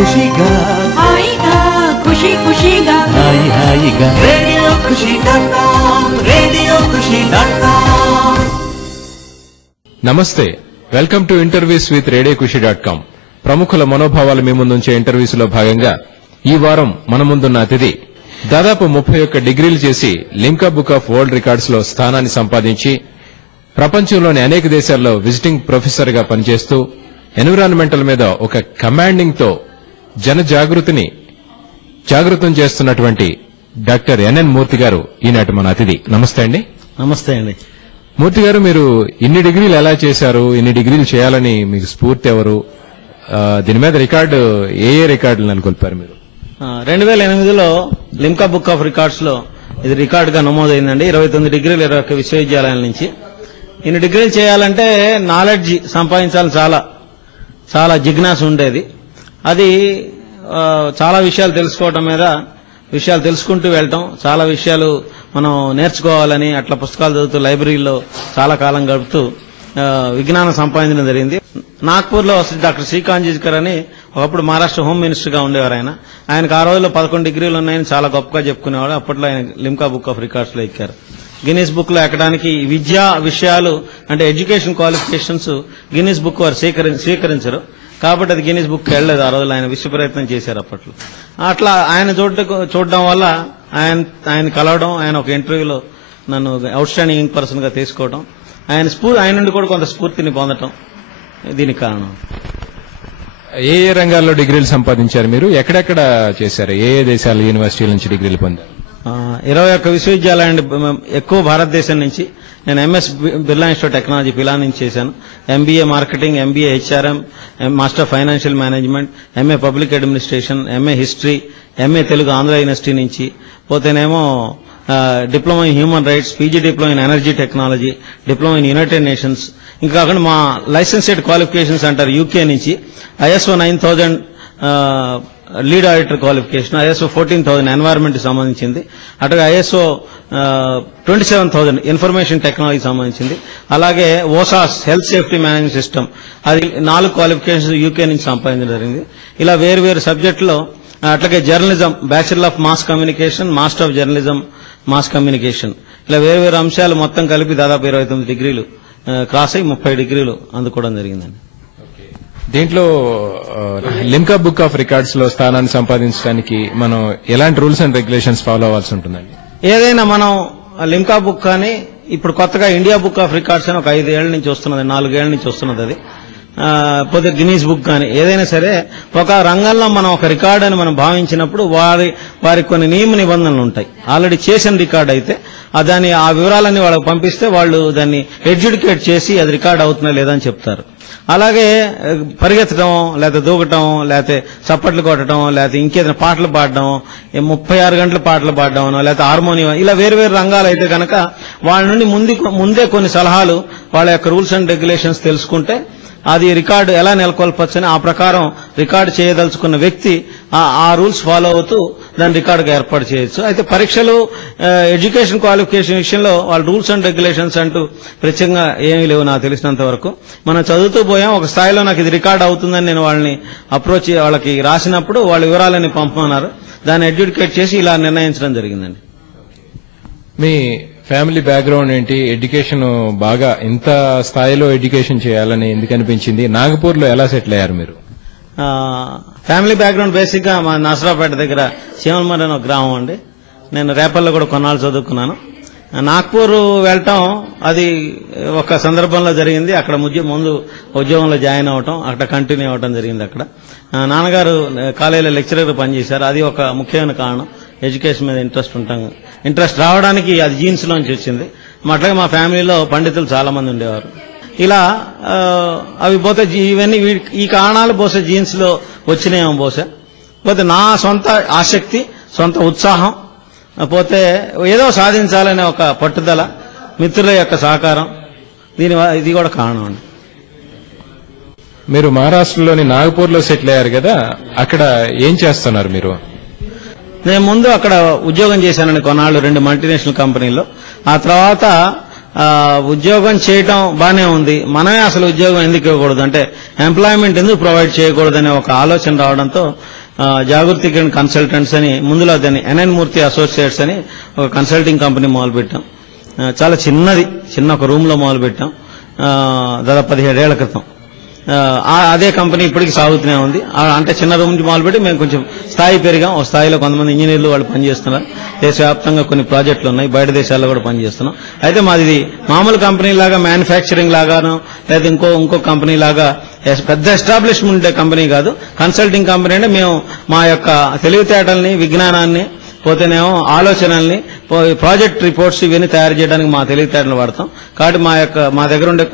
ఖుషిగా హాయిగా ఖుషి ఖుషిగా హాయిగా radio ఖుషి.com radio ఖుషి.com. నమస్తే, welcome to interviews with radio ఖుషి.com. ప్రముఖుల మనోభావాలు మీ ముందుంచే ఇంటర్వ్యూస్ లో భాగంగా ఈ వారం మన ముందున్న అతిథి దాదాపు 31 డిగ్రీలు చేసి Limca book of world records లో స్థానాన్ని సంపాదించి ప్రపంచంలోని అనేక దేశాల్లో విజిటింగ్ ప్రొఫెసర్ గా పనిచేస్తూ ఎన్విరాన్మెంటల్ మీద ఒక కమాండింగ్ తో జన జాగృతం చేస్తున్నటువంటి డాక్టర్ ఎన్ఎన్ మూర్తి గారు ఈనాటి మన అతిథి. నమస్తే అండి. నమస్తే అండి. మూర్తి గారు, మీరు ఇన్ని డిగ్రీలు ఎలా చేశారు? ఇన్ని డిగ్రీలు చేయాలని మీకు స్ఫూర్తి ఎవరు? దీని మీద రికార్డు ఏ రికార్డులు నెలకొల్పారు మీరు? 2008లో లిమ్కా బుక్ ఆఫ్ రికార్డ్స్ లో ఇది రికార్డుగా నమోదైందండి. 29 డిగ్రీలు 21 విశ్వవిద్యాలయాల నుంచి. ఇన్ని డిగ్రీలు చేయాలంటే నాలెడ్జ్ సంపాదించాలని చాలా జిజ్ఞాస ఉండేది. అది చాలా విషయాలు తెలుసుకోవటం మీద విషయాలు తెలుసుకుంటూ వెళ్ళటం, చాలా విషయాలు మనం నేర్చుకోవాలని అట్లా పుస్తకాలు చదువుతూ లైబ్రరీలో చాలా కాలం గడుపుతూ విజ్ఞానం సంపాదించడం జరిగింది. నాగ్పూర్లో డాక్టర్ శ్రీకాంత్ అని ఒకప్పుడు మహారాష్ట్ర హోమ్ మినిస్టర్ గా ఉండేవారు. ఆయనకు ఆ రోజుల్లో 11 డిగ్రీలు ఉన్నాయని చాలా గొప్పగా చెప్పుకునేవాడు. అప్పట్లో ఆయన లిమ్కా బుక్ ఆఫ్ రికార్డ్స్ లో ఎక్కారు. గిన్నీస్ బుక్ లో ఎక్కడానికి విద్యా విషయాలు అంటే ఎడ్యుకేషన్ క్వాలిఫికేషన్స్ గిన్నీస్ బుక్ వారు స్వీకరించరు కాబట్టి అది గిన్నీస్ బుక్ వెళ్లేదు. ఆ రోజులు ఆయన విశ్వ ప్రయత్నం చేశారు అప్పట్లో. అట్లా ఆయన చూడడం వల్ల ఆయన కలవడం, ఆయన ఒక ఇంటర్వ్యూలో నన్ను అవుట్ స్టాండింగ్ యంగ్ పర్సన్ గా తీసుకోవడం, ఆయన నుండి కూడా కొంత స్ఫూర్తిని పొందటం దీనికి కారణం. ఏ ఏ రంగాల్లో డిగ్రీలు సంపాదించారు మీరు? ఎక్కడెక్కడ చేశారు? ఏ ఏ దేశాల యూనివర్సిటీల నుంచి డిగ్రీలు పొందారు? 21 విశ్వవిద్యాలయాలు ఎక్కువ భారతదేశం నుంచి. నేను MS Birla institute technology Pilani నుంచి చేశాను. MBA marketing, MBA HRM, master financial management, MA public administration, MA history, MA Telugu Andhra university నుంచి. పోతేనేమో diploma in human rights, PG diploma in energy technology, diploma in united nations. ఇంకా కాకుండా మా లైసెన్స్డ్ క్వాలిఫికేషన్స్ అంటారు UK నుంచి ISO 9000 lead auditor qualification, ISO 14000 environment కి సంబంధించింది, అటుగా ISO 27000 ఇన్ఫర్మేషన్ టెక్నాలజీకి సంబంధించింది. అలాగే OHSAS health safety management system, అది 4 క్వాలిఫికేషన్స్ యూకే నుంచి సంపాదించడం జరిగింది. ఇలా వేరు సబ్జెక్టులో. అట్లాగే journalism, bachelor of mass communication, master of journalism mass communication, ఇలా వేరు అంశాలు మొత్తం కలిపి దాదాపు 29 డిగ్రీలు క్రాస్ అయ్యి 30 డిగ్రీలు అందుకోవడం జరిగిందండి. దీంట్లో లిమ్కా బుక్ ఆఫ్ రికార్డ్స్ లో స్థానాన్ని సంపాదించడానికి మనం ఎలాంటి రూల్స్ అండ్ రెగ్యులేషన్స్ ఫాలో అవ్వాల్సి ఉంటుందండి? ఏదైనా మనం లిమ్కా బుక్ కానీ ఇప్పుడు కొత్తగా ఇండియా బుక్ ఆఫ్ రికార్డ్స్ అని ఒక 5 ఏళ్ల నుంచి వస్తున్నది, 4 ఏళ్ల నుంచి వస్తున్నది. అది పోతే గిన్నీస్ బుక్ కానీ ఏదైనా సరే ఒక రంగంలో మనం ఒక రికార్డు అని మనం భావించినప్పుడు వారికి కొన్ని నియమ నిబంధనలు ఉంటాయి. ఆల్రెడీ చేసిన రికార్డు అయితే ఆ వివరాలన్నీ వాళ్ళకి పంపిస్తే వాళ్ళు దాన్ని ఎడ్యుడికేట్ చేసి అది రికార్డు అవుతుందా లేదా అని చెప్తారు. అలాగే పరిగెత్తడం, లేకపోతే దూకటం, లేకపోతే చప్పట్లు కొట్టడం, లేకపోతే ఇంకేదైనా పాటలు పాడడం, 36 గంటలు పాటలు పాడడం, లేకపోతే హార్మోనియం, ఇలా వేరు రంగాలు అయితే కనుక వాళ్ళ నుండి ముందే కొన్ని సలహాలు, వాళ్ళ యొక్క రూల్స్ అండ్ రెగ్యులేషన్స్ తెలుసుకుంటే అది రికార్డు ఎలా నెలకొల్పొచ్చని ఆ ప్రకారం రికార్డు చేయదలుచుకున్న వ్యక్తి ఆ రూల్స్ ఫాలో అవుతూ దాని రికార్డుగా ఏర్పాటు చేయొచ్చు. అయితే పరీక్షలు, ఎడ్యుకేషన్ క్వాలిఫికేషన్ విషయంలో వాళ్ళ రూల్స్ అండ్ రెగ్యులేషన్స్ అంటూ ప్రత్యేకంగా ఏమీ లేవు నాకు తెలిసినంత వరకు. మనం చదువుతూ పోయాం, ఒక స్థాయిలో నాకు ఇది రికార్డు అవుతుందని నేను వాళ్ళని వాళ్ళకి రాసినప్పుడు వాళ్ళ వివరాలని పంపమన్నారు. దాన్ని ఎడ్యుకేట్ చేసి ఇలా నిర్ణయించడం జరిగిందండి. మీ ఫ్యామిలీ బ్యాక్గ్రౌండ్ ఏంటి? ఎడ్యుకేషన్ బాగా ఇంత స్థాయిలో ఎడ్యుకేషన్ చేయాలని ఎందుకు అనిపించింది? నాగపూర్ లో ఎలా సెటిల్ అయ్యారు మీరు? ఫ్యామిలీ బ్యాక్గ్రౌండ్ బేసిక్ గా మా నసరాపేట దగ్గర చీమలమర్రి అని ఒక గ్రామం అండి. నేను రేపల్లో కూడా కొన్నాళ్ళు చదువుకున్నాను. నాగ్పూర్ వెళ్ళటం అది ఒక సందర్భంలో జరిగింది. అక్కడ ముందు ఉద్యోగంలో జాయిన్ అవటం, అక్కడ కంటిన్యూ అవటం జరిగింది. అక్కడ నాన్నగారు కాలేజీలో లెక్చరర్ పనిచేశారు. అది ఒక ముఖ్యమైన కారణం. ఎడ్యుకేషన్ మీద ఇంట్రెస్ట్ రావడానికి అది జీన్స్ లోంచి వచ్చింది. అట్లాగే మా ఫ్యామిలీలో పండితులు చాలా మంది ఉండేవారు. ఇలా అవి పోతే ఇవన్నీ ఈ కారణాలు బహుశా జీన్స్ లో వచ్చినాయేమో బహుశా. పోతే నా సొంత ఆసక్తి, సొంత ఉత్సాహం, పోతే ఏదో సాధించాలనే ఒక పట్టుదల, మిత్రుల యొక్క సహకారం, ఇది కూడా కారణం అండి. మీరు మహారాష్ట్రలోని నాగపూర్ లో సెటిల్ అయ్యారు కదా, అక్కడ ఏం చేస్తున్నారు మీరు? నేను ముందు అక్కడ ఉద్యోగం చేశానండి కొన్నాళ్ళు 2 మల్టీనేషనల్ కంపెనీల్లో. ఆ తర్వాత ఉద్యోగం చేయటం బానే ఉంది, మనమే అసలు ఉద్యోగం ఎందుకు ఇవ్వకూడదు, అంటే ఎంప్లాయ్మెంట్ ఎందుకు ప్రొవైడ్ చేయకూడదనే ఒక ఆలోచన రావడంతో జాగృతి కిరణ్ కన్సల్టెంట్స్ అని ముందులో దాన్ని ఎన్ఎన్ మూర్తి అసోసియేట్స్ అని ఒక కన్సల్టింగ్ కంపెనీ మొదలుపెట్టాం. చాలా చిన్న ఒక రూమ్ లో మొదలుపెట్టాం దాదాపు 17 ఏళ్ల క్రితం. అదే కంపెనీ ఇప్పటికి సాగుతూనే ఉంది. అంటే చిన్న రూమ్ నుంచి మొదలుపెట్టి మేము కొంచెం స్థాయి పెరిగాం. ఒక స్థాయిలో కొంతమంది ఇంజనీర్లు వాళ్ళు పనిచేస్తున్నారు. దేశవ్యాప్తంగా కొన్ని ప్రాజెక్టులు ఉన్నాయి, బయట దేశాల్లో కూడా పనిచేస్తున్నాం. అయితే మాది మామూలు కంపెనీ లాగా మ్యానుఫ్యాక్చరింగ్ లాగానో లేదా ఇంకో కంపెనీ లాగా పెద్ద ఎస్టాబ్లిష్మెంట్ కంపెనీ కాదు, కన్సల్టింగ్ కంపెనీ. అంటే మేము మా యొక్క తెలివితేటల్ని, విజ్ఞానాన్ని, పోతేనేమో ఆలోచనల్ని, ప్రాజెక్ట్ రిపోర్ట్స్ ఇవన్నీ తయారు చేయడానికి మా తెలివితేటలు వాడతాం. కాబట్టి మా దగ్గర ఉండే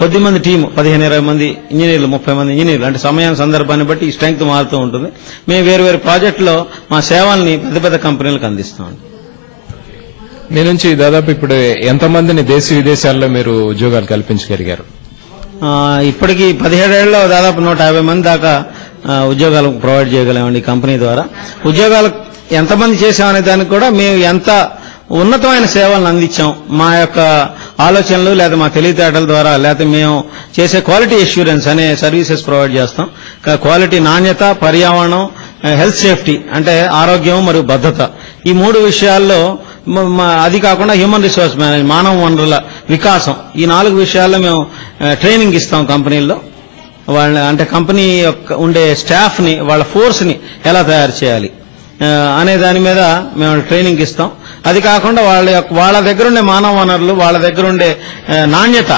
కొద్దిమంది టీము 15-20 మంది ఇంజనీర్లు, 30 మంది ఇంజనీర్లు, అంటే సమయాన్ని సందర్భాన్ని బట్టి ఈ స్ట్రెంగ్త్ మారుతూ ఉంటుంది. మేము వేరు ప్రాజెక్టులో మా సేవల్ని పెద్ద కంపెనీలకు అందిస్తాం. మీ నుంచి దాదాపు ఇప్పుడు ఎంతమందిని దేశ విదేశాల్లో మీరు ఉద్యోగాలు కల్పించగలిగారు? ఇప్పటికి 17 ఏళ్లలో దాదాపు 150 మంది దాకా ఉద్యోగాలు ప్రొవైడ్ చేయగలమండి ఈ కంపెనీ ద్వారా. ఉద్యోగాలు ఎంతమంది చేశామనే దానికి కూడా మేము ఎంత ఉన్నతమైన సేవలను అందించాం, మా యొక్క ఆలోచనలు లేదా మా తెలివితేటల ద్వారా, లేకపోతే మేము చేసే క్వాలిటీ అష్యూరెన్స్ అనే సర్వీసెస్ ప్రొవైడ్ చేస్తాం. క్వాలిటీ, నాణ్యత, పర్యావరణం, హెల్త్ సేఫ్టీ అంటే ఆరోగ్యం మరియు భద్రత, ఈ 3 విషయాల్లో, అది కాకుండా హ్యూమన్ రిసోర్స్ మేనేజ్మెంట్, మానవ వనరుల వికాసం, ఈ 4 విషయాల్లో మేము ట్రైనింగ్ ఇస్తాం కంపెనీల్లో. వాళ్ళ అంటే కంపెనీ యొక్క ఉండే స్టాఫ్ ని, వాళ్ళ ఫోర్స్ ని ఎలా తయారు చేయాలి అనే దాని మీద మేము ట్రైనింగ్ ఇస్తాం. అది కాకుండా వాళ్ళ దగ్గర ఉండే మానవ వనరులు, వాళ్ళ దగ్గర ఉండే నాణ్యత,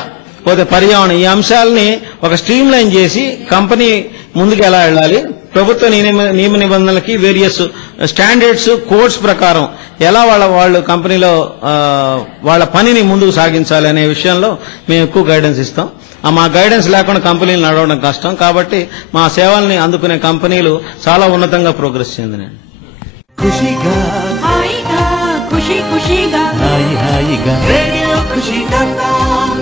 పోతే పర్యావరణం, ఈ అంశాలని ఒక స్ట్రీమ్ లైన్ చేసి కంపెనీ ముందుకు ఎలా వెళ్ళాలి, ప్రభుత్వ నియమ నిబంధనలకి వేరియస్ స్టాండర్డ్స్, కోడ్స్ ప్రకారం ఎలా వాళ్ళు కంపెనీలో వాళ్ళ పనిని ముందుకు సాగించాలి అనే విషయంలో మేము ఎక్కువ గైడెన్స్ ఇస్తాం. మా గైడెన్స్ లేకుండా కంపెనీలు నడవడం కష్టం. కాబట్టి మా సేవల్ని అందుకునే కంపెనీలు చాలా ఉన్నతంగా ప్రోగ్రెస్ చెందినాయి. ఖుషిగా హాయిగా ఖుషిగా హాయిగా రేడియో ఖుషి డాట్ కామ్.